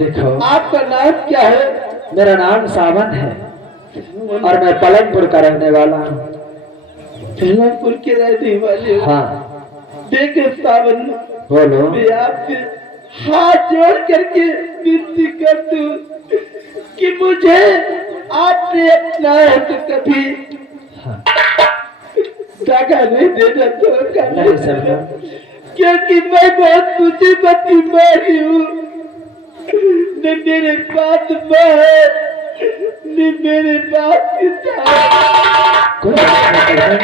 देखो आपका नाम क्या है? मेरा नाम सावन है और मैं पलनपुर का रहने वाला हूँ। पलनपुर के रहने वाले हो? हाँ देखे सावन, बोलो। मैं आपसे हाथ जोड़ करके विनती कर दूं कि मुझे आपने अपना है तो कभी हाँ। दगा नहीं देना, धोखा नहीं समझो। क्योंकि मैं बहुत मुसीबत की मारी हूँ। न मेरे पास माँ है न मेरे पास पिता। कोई बात नहीं करते,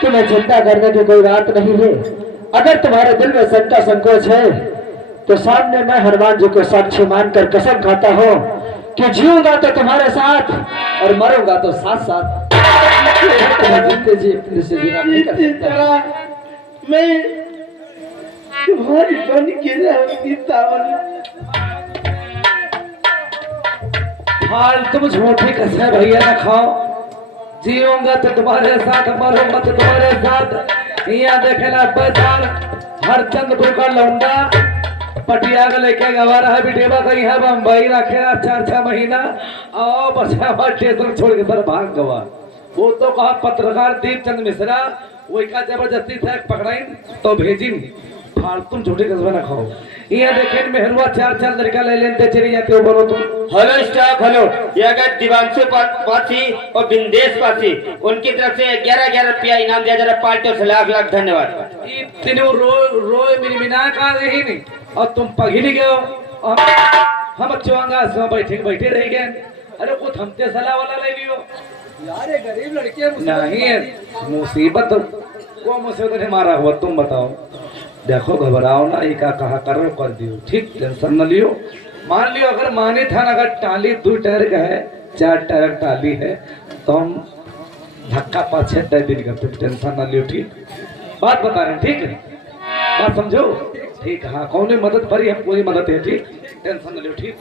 तुम्हें चिंता करने की कोई बात नहीं है। अगर तुम्हारे दिल में शंका संकोच है तो सामने मैं हनुमान जी को साक्षी मानकर कसम खाता हूँ कि जीऊंगा तो तुम्हारे साथ और मरूंगा तो साथ साथ। जीते जी अपने से जीना नहीं कर इसी सकता। तरह मैं तुम्हारी बन के रहूंगी सावन। हाल तुम झूठी कसम भैया न खाओ। जीऊंगा तो तुम्हारे साथ, मरूंगा तो तुम्हारे साथ। यहाँ देखेला बाजार हरचंदपुर का लौंडा पटिया का लेके गवा रहा है बिटेबा कहीं है बम्बई रखेला 4-6 महीना और बचा हुआ स्टेशन छोड़ के सर भाग गवा। वो तो कहा पत्रकार दीपचंद मिश्रा वही का जबरदस्ती था पकड़ाई तो भेजी। फालतू झूठे कसम न खाओ। यहाँ देखे मेहरुआ 4 लड़का ले लेते चली जाते हो। बोलो तुम। Hello staff, hello. ये अगर दिवांशु पासी और बिंदेश पासी उनकी तरफ से 11,000 रुपया इनाम दिया जा रहा है पार्टी से। लाख धन्यवाद। तीनों रोए मेरी मिना का रही नहीं और तुम पगली गए हो। हम चौंगा सो बैठे रह गए। अरे कुछ हमते सलाह वाला ले लियो यार ये गरीब लड़के नहीं। मुसीबत को मुसीबत ने मारा हुआ तुम बताओ। देखो घबराओ ना, ये का कहा कर रहे हो कर दियो, ठीक टेंशन न लियो। मान लियो अगर माने था ना अगर टाली 2 टायर का है 4 टायर टाली है तो हम धक्का 5-6 टायर दिन करते, टेंशन न लियो। ठीक बात बता रहे हैं, ठीक है बात समझो। ठीक हाँ कौन मदद करी हम पूरी मदद है, ठीक टेंशन न लियो। ठीक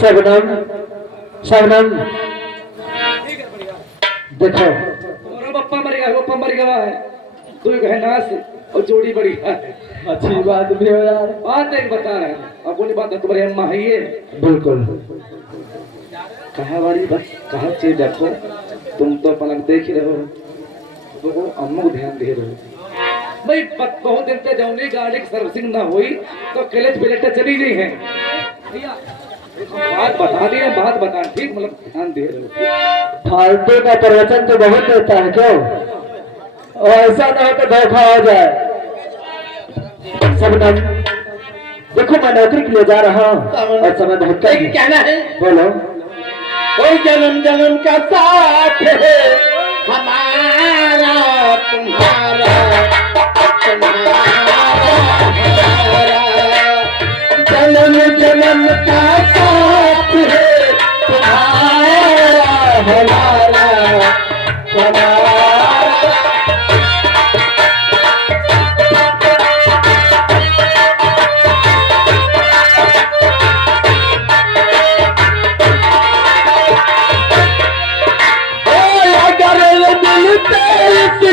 शबनम शबनम देखो पप्पा मर गया है तू कहे नास और जोड़ी बड़ी है। अच्छी बात भी हो यार। बात एक बता रहे हैं अब बोली बात है तुम्हारी अम्मा है ये बिल्कुल कहा वाली बस कहा चीज देखो। तुम तो पलक देख ही रहे हो तो अम्मा को ध्यान दे रहे हो भाई। बहुत दिन तक जाऊंगी गाड़ी की सर्विसिंग ना हुई तो क्लच प्लेट चली गई है भैया। बात बता दी बात बता ठीक मतलब ध्यान दे रहे हो। फालतू का प्रवचन तो बहुत देता है क्यों, और ऐसा ना हो तो धोखा हो जाए। शबनम देखो मैं नौकरी के लिए जा रहा हूँ और समय बहुत कम है। कहना है बोलो। कोई जन्म जन्म का साथ है हमारा तुम्हारा जन्म जन्म का साथ है तुम्हारा हमारा तुम्हारा।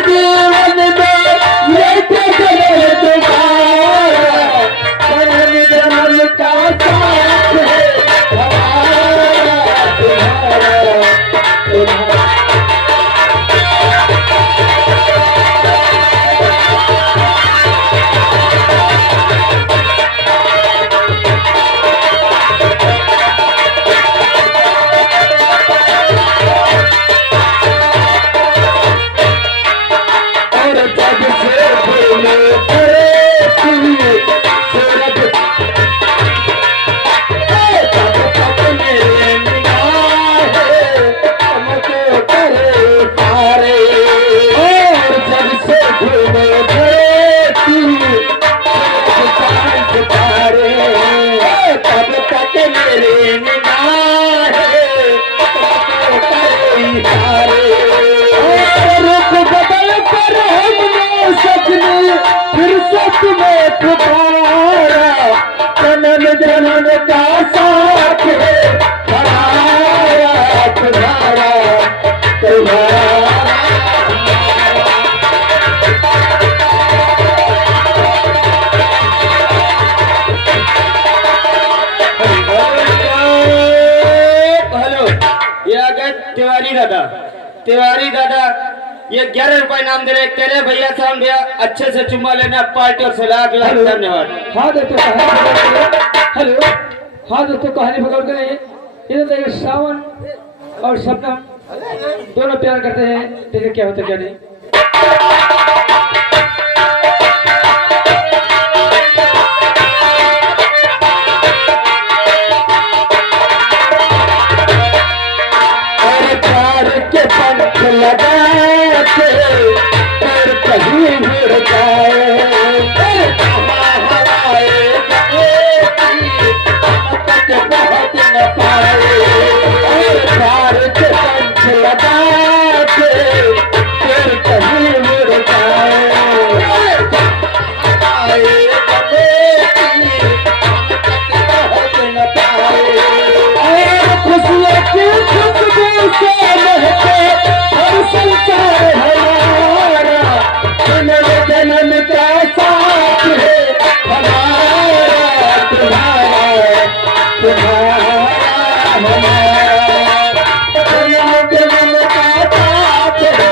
जीवन में लेके चले तुम्हारा जन्म जन्म का साथ है हमारा तुम्हारा। जन्म जन्म का साथ है हमारा तुम्हारा तुम्हारा। दादा ये 11 रुपए नाम दे रहे, कह रहे भैया साहब भैया अच्छे से चुम्मा लेना पार्टी और से लाख लाख धन्यवाद। हाँ दोस्तों हेलो, हाँ दोस्तों कहानी पकड़ कर इधर देखिए श्रावण और शबनम दोनों प्यार करते हैं, देखिए क्या होता है क्या नहीं। लगा के और कहीं उड़ जाए बहुत न पाए प्यार के पंख लगा के फिर कहीं उड़ जाए बहुत न पाए और खुशियों की खुशबू से महके संसार हमारा जन्म जन्म का साथ है हमारा तुम्हारा तुम्हारा हमारा जन्म जन्म का साथ है।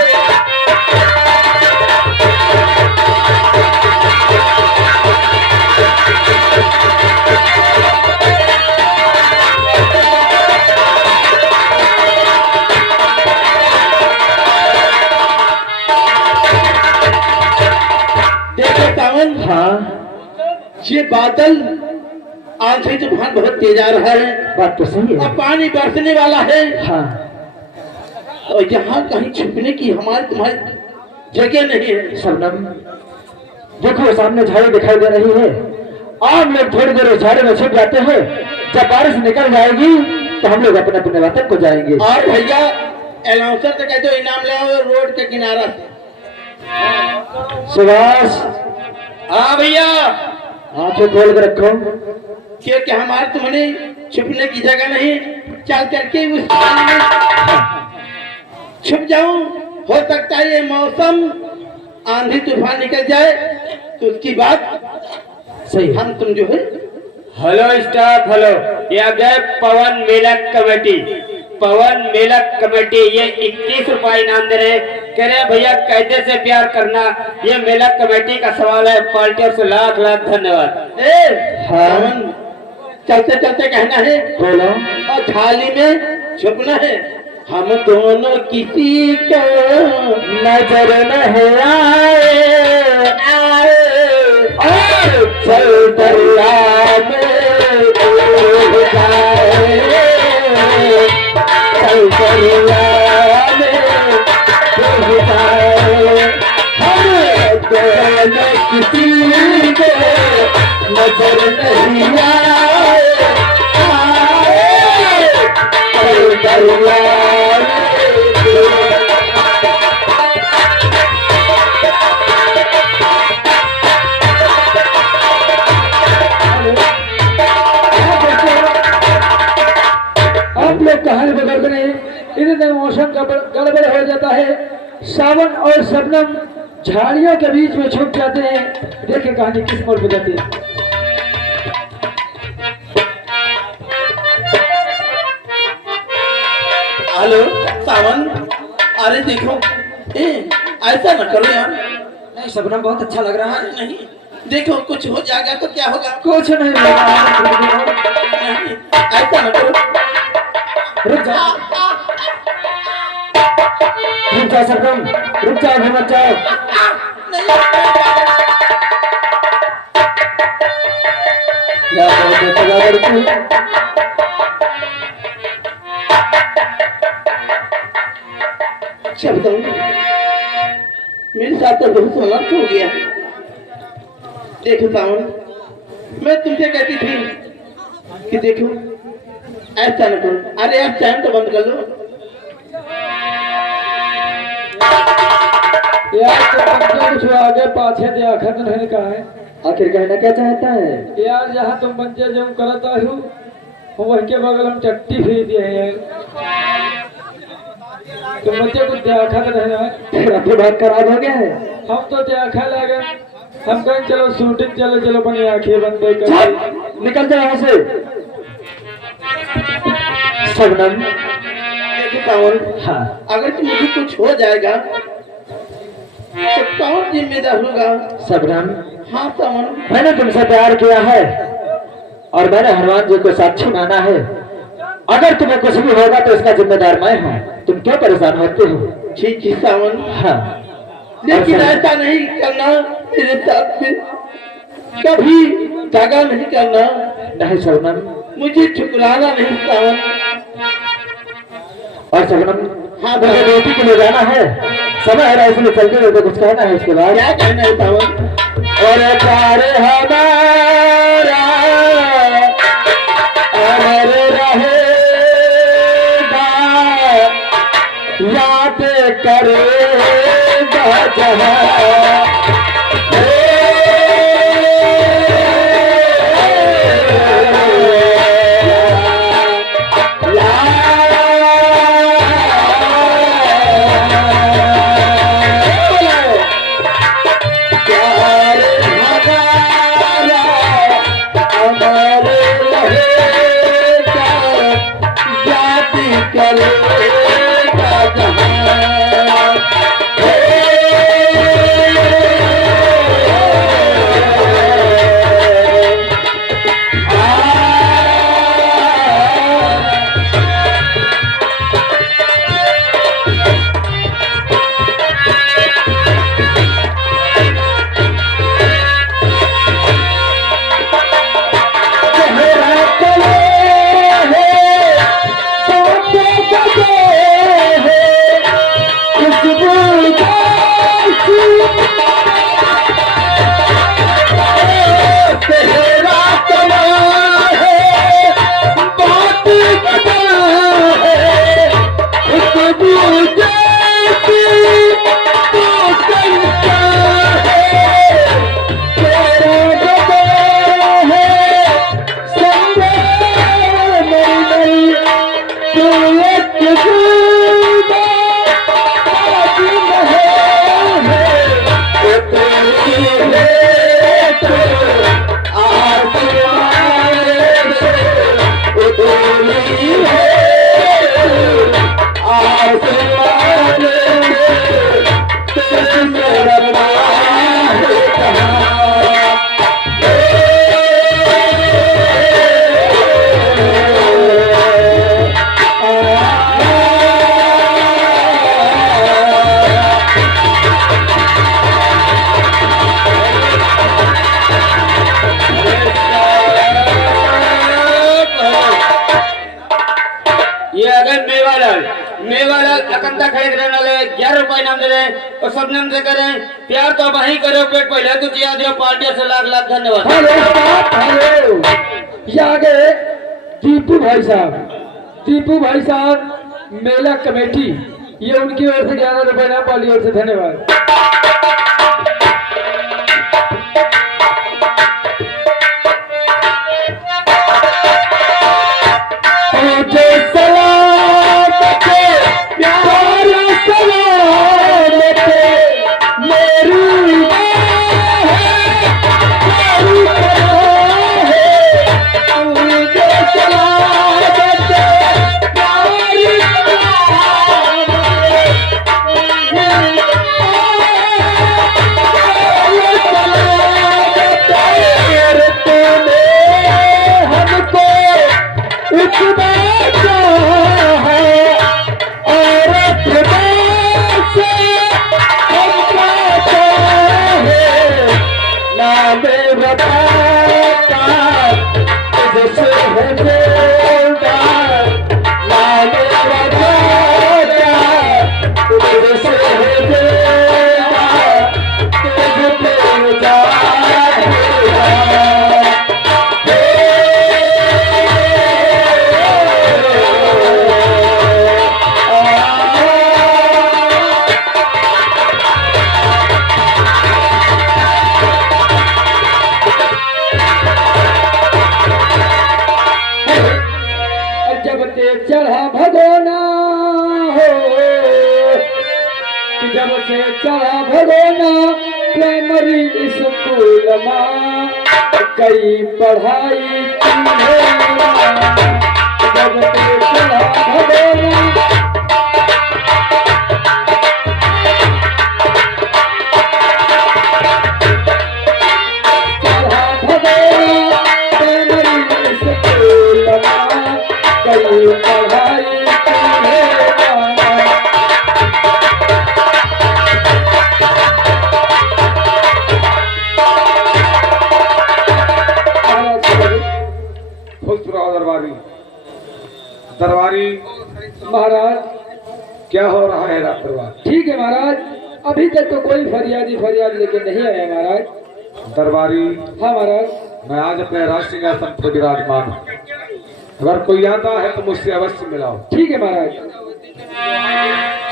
हाँ ये बादल आंधी तूफान बहुत तेज आ रहा है, बात तो सही है। अब पानी बरसने वाला है। हाँ और यहाँ कहीं छुपने की हमारी तुम्हारी जगह नहीं है। शबनम देखो सामने झाड़ी दिखाई दे रही है, आम लोग थोड़ी देर झाड़ी में छुप जाते हैं, जब बारिश निकल जाएगी तो हम लोग अपने अपने वतन को जाएंगे। और भैया अनाउंसर से कहते हो इनाम ले आओ रोड के किनारा से। सुभाष हाँ भैया आंखें खोल कर रखो क्योंकि हमारे तुम्हारे छुपने की जगह नहीं, चल करके उस पानी में छुप जाऊं। हो सकता है ये मौसम आंधी तूफान निकल जाए तो उसकी बात सही हम तुम जो है। हेलो स्टाफ हेलो, ये गए पवन मेलक कमेटी, पवन मेलक कमेटी ये 21 रुपए इनाम दे रहे, कह रहे भैया कैसे से प्यार करना, ये मेलक कमेटी का सवाल है, पार्टी और से लाख लाख धन्यवाद। हाँ चलते चलते कहना है बोलो और थाली में छुपना है। हम दोनों किसी को नजर नहीं आए और चल दरिया में डूब जाए, चल दरिया में डूब जाए। हम दोनों किसी को नजर नहीं आए चल दरिया कहानी बदल नहीं, इधर मौसम गड़बड़ हो जाता है, सावन और शबनम झाड़ियों के बीच में छुप जाते हैं। देखिए कहानी किस मोड़ पर जाती है। हेलो सावन, अरे देखो ऐसा न करो यार। नहीं शबनम बहुत अच्छा लग रहा है। नहीं देखो कुछ हो जाएगा तो क्या होगा। कुछ नहीं नहीं ऐसा न करो। रुक जा शबनम, रुक जाओ मत जाओ। क्या लड़की चल दो, मेरे साथ तो बहुत समर्थ हो गया। देखो सावन, मैं तुमसे कहती थी कि देखो ऐसा न करो। अरे यार चैन तो बंद कर लो यार, तो कुछ आगे पाछे देखा नहीं कहा है। आखिर कहना क्या चाहता है यार जहाँ तुम बच्चे जो करता हूँ वही के बगल हम चट्टी भी दिए हैं, तुम बच्चे कुछ देखा नहीं है। तेरा दिमाग खराब हो गया है। हम तो देखा लगे, हम कहें चलो शूटिंग चलो चलो बनी आंखें बंद कर निकल जाए यहाँ से। शबनम देखो सावन, हाँ अगर कि मुझे कुछ हो जाएगा तो कौन जिम्मेदार होगा? सबरम, हाँ सावन, मैंने तुमसे प्यार किया है और मैंने हनुमान जी को साक्षी माना है। अगर तुम्हें कुछ भी होगा तो इसका जिम्मेदार मैं हूँ। तुम क्यों परेशान होते हो? ठीक है सावन, हाँ लेकिन और ऐसा नहीं करना मेरे साथ में, कभी दगा नहीं करना, नहीं सबनम, मुझे ठुकराना नहीं सावन। और सबनम हाँ मुझे ड्यूटी के लिए जाना है, समय है इसलिए चलते हुए तो कुछ कहना है इसके बाद। क्या कहना है सावन? और प्यार हमारा अमर रहेगा, याद करेगा जहां। अकंता खड़े रहने वाले 11 रुपए इनाम दे रहे हैं और सब नाम से करें प्यार तो वही करो पेट पहले तो जिया दियो पार्टी से लाख लाख धन्यवाद। हेलो ये आगे दीपू भाई साहब मेला कमेटी, ये उनकी ओर से 11 रुपए इनाम वाली ओर से धन्यवाद। चढ़ा भगोना हो, जब से चढ़ा भगोना प्राइमरी स्कूल में कई पढ़ाई की है, जब से चढ़ा भगोना दरबारी। दरबारी महाराज क्या हो रहा है रात दरबार? ठीक है महाराज, अभी तक तो कोई फरियाद लेके नहीं आया महाराज। दरबारी हाँ महाराज। मैं आज अपने राष्ट्रीय सिंहासन पर विराजमान हूँ, अगर कोई आता है तो मुझसे अवश्य मिलाओ। ठीक है महाराज।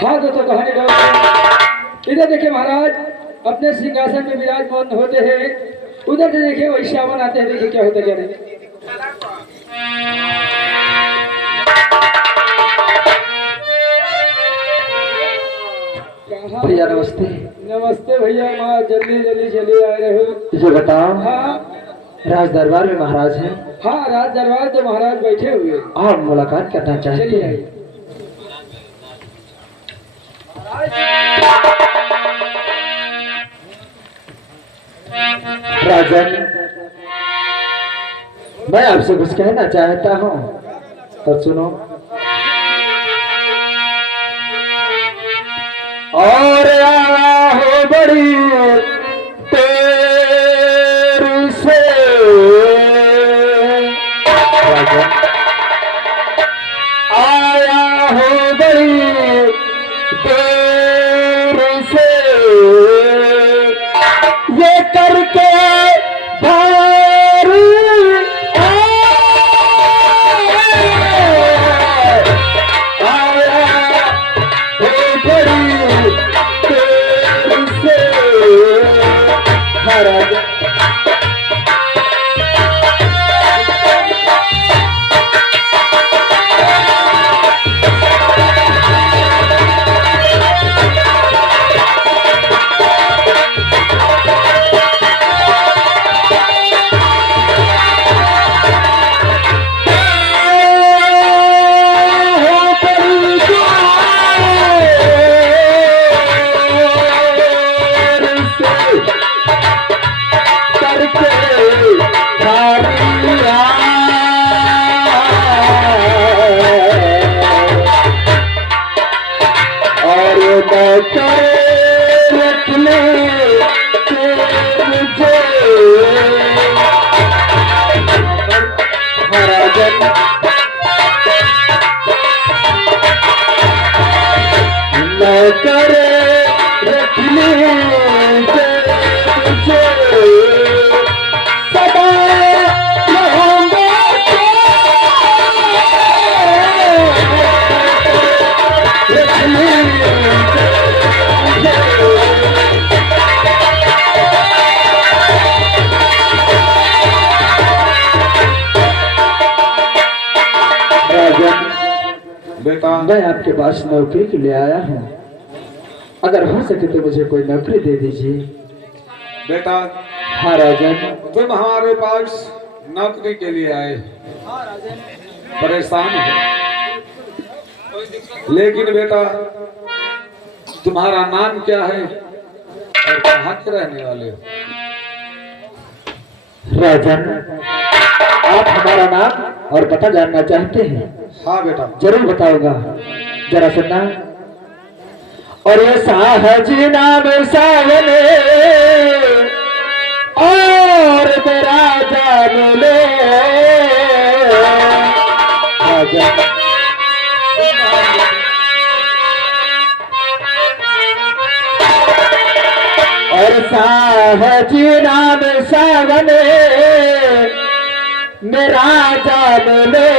हाँ तो कहानी बहुत इधर देखिए महाराज, अपने सिंहासन में विराजमान होते हैं, उधर से देखिए वही श्यामन आते हैं, देखिए क्या होता क्या नहीं। भैया नमस्ते। नमस्ते भैया, माँ जल्दी चले आए रहे हो। ये बताओ। हाँ राज दरबार में महाराज हैं। हाँ राज दरबार तो महाराज बैठे हुए, आप मुलाकात करना चाहते हैं। राजन, मैं आपसे कुछ कहना चाहता हूँ, तो सुनो। और आया हो बड़ी तेरी से आया हो बड़ी तेरी से ये करके भारी बेटा, मैं आपके पास नौकरी के लिए आया हूँ, अगर हो सके तो मुझे कोई नौकरी दे दीजिए। बेटा हाँ राजन। तुम हमारे पास नौकरी के लिए आए, परेशान हो, लेकिन बेटा तुम्हारा नाम क्या है और कहाँ के रहने वाले हो? राजन, आप हमारा नाम और पता जानना चाहते हैं? हाँ बेटा जरूर बताऊंगा, जरा सुनना। और ये साहजी नाम सावने और मेरा जान ले राजन। और साहजी नाम सावने मेरा जान ले,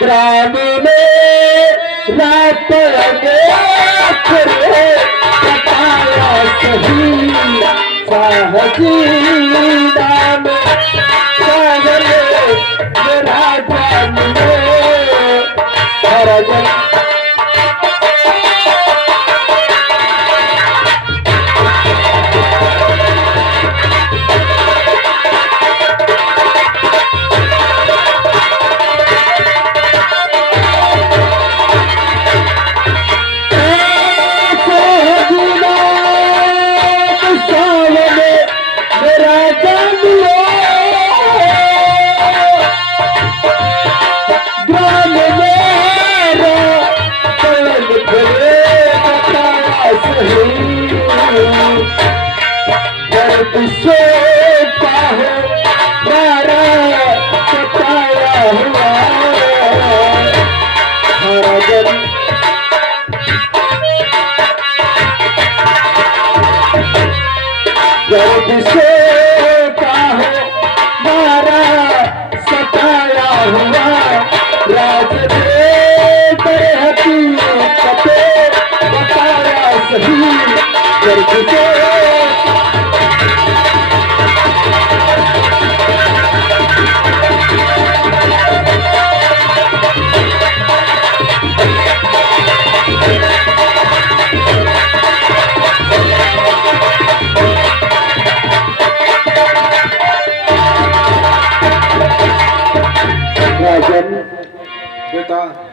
ग्राम में रात बताया सही साहजी नाम सावने मेरा जान ले। ग्राम में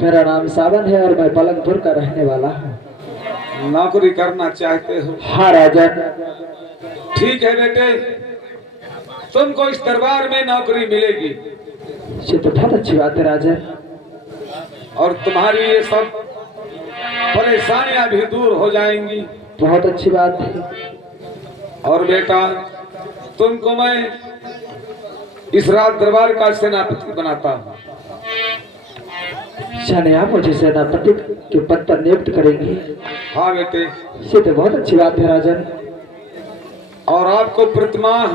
मेरा नाम सावन है और मैं पलंगपुर का रहने वाला हूँ। नौकरी करना चाहते हो? हाँ राजन। ठीक है बेटे, तुमको इस दरबार में नौकरी मिलेगी ये तो बहुत अच्छी बात है राजन। और तुम्हारी ये सब परेशानियां भी दूर हो जाएंगी। बहुत अच्छी बात है। और बेटा, तुमको मैं इस रात दरबार का सेनापति बनाता हूँ। जाने आप मुझे सेनापति के पद पर नियुक्त करेंगे? हाँ बेटे। ये तो बहुत अच्छी बात है राजन। और आपको प्रतिमाह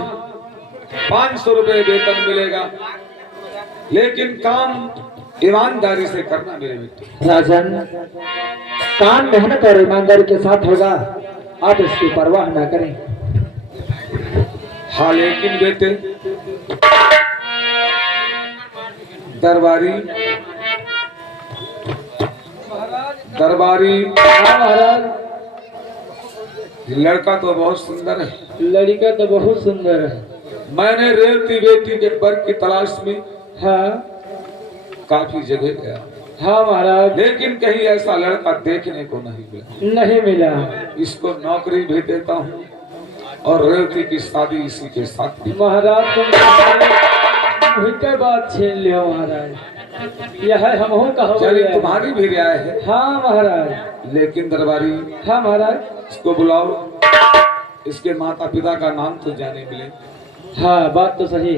500 रुपए वेतन मिलेगा, लेकिन काम ईमानदारी से करना मेरे बेटे। राजन, काम मेहनत और ईमानदारी के साथ होगा, आप इसकी परवाह ना करें। हाँ लेकिन बेटे, दरबारी हाँ महाराज। लड़का तो बहुत सुंदर है। लड़का तो बहुत सुंदर है। मैंने रेवती बेटी के वर की तलाश में हाँ काफी जगह गया, हाँ महाराज, लेकिन कहीं ऐसा लड़का देखने को नहीं मिला। नहीं मिला। इसको नौकरी भी देता हूँ और रेवती की शादी इसी के साथ भी। महाराज तुम बात छीन लियो महाराज, यह हम कहो। चलिए तुम्हारी भी राय है। हाँ महाराज। लेकिन दरबारी, हाँ महाराज। इसको बुलाओ, इसके माता पिता का नाम तो जाने मिले। हाँ बात तो सही।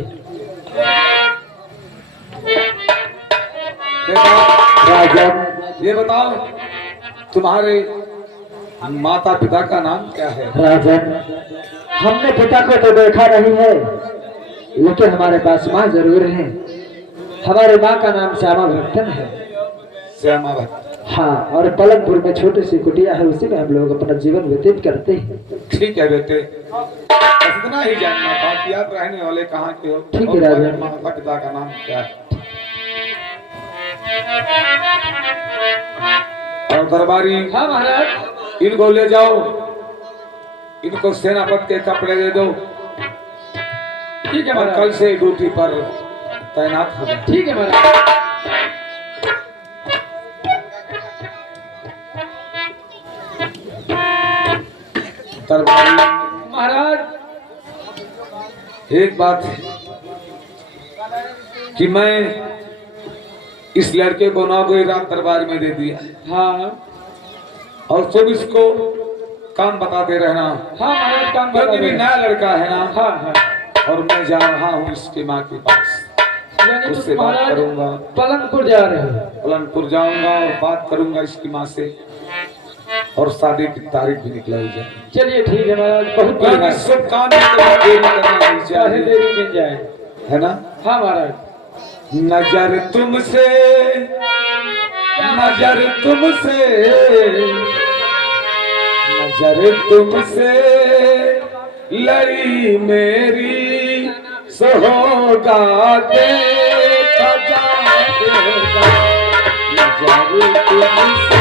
राजन, ये बताओ तुम्हारे माता पिता का नाम क्या है? राजन, हमने पिता को तो देखा नहीं है, लेकिन हमारे पास माँ जरूर है। हमारे माँ का नाम श्यामा भट्टन है। श्यामा भट्ट। हाँ, और पलंगपुर में छोटी सी कुटिया है, उसी में हम लोग अपना जीवन व्यतीत करते हैं। ठीक है बेटे, इतना ही जानना था कि आप रहने वाले कहाँ के हो। ठीक है राजन। माता पिता का नाम क्या है? और दरबारी, हाँ महाराज। इनको ले जाओ, इनको सेनापति के कपड़े दे दो। ठीक है और महाराज। कल से ड्यूटी पर तैनात हो जाए। ठीक है महाराज। दरबारी महाराज, एक बात है कि मैं इस लड़के को नौकरी रात दरबार में दे दिया, हाँ और तुम इसको काम बताते रहना। हाँ महाराज, काम क्योंकि भी नया लड़का है ना। हाँ हाँ। और मैं जा रहा हूँ इसकी माँ के पास, यानी उससे तुम बात महाराज करूंगा। पलंगपुर जा रहे हो? पलनपुर जाऊंगा और बात करूंगा इसकी माँ से, और शादी की तारीख भी निकलाई जाए। चलिए ठीक है महाराज, बहुत क्योंकि शुभ काम में कभी देरी करना नहीं चाहे चाहिए, देरी मिल जाए। है ना। हाँ महाराज। नजर तुमसे, नजर तुमसे, नजर तुमसे लड़ी मेरी, सौगाते खजाने का। नजर तुमसे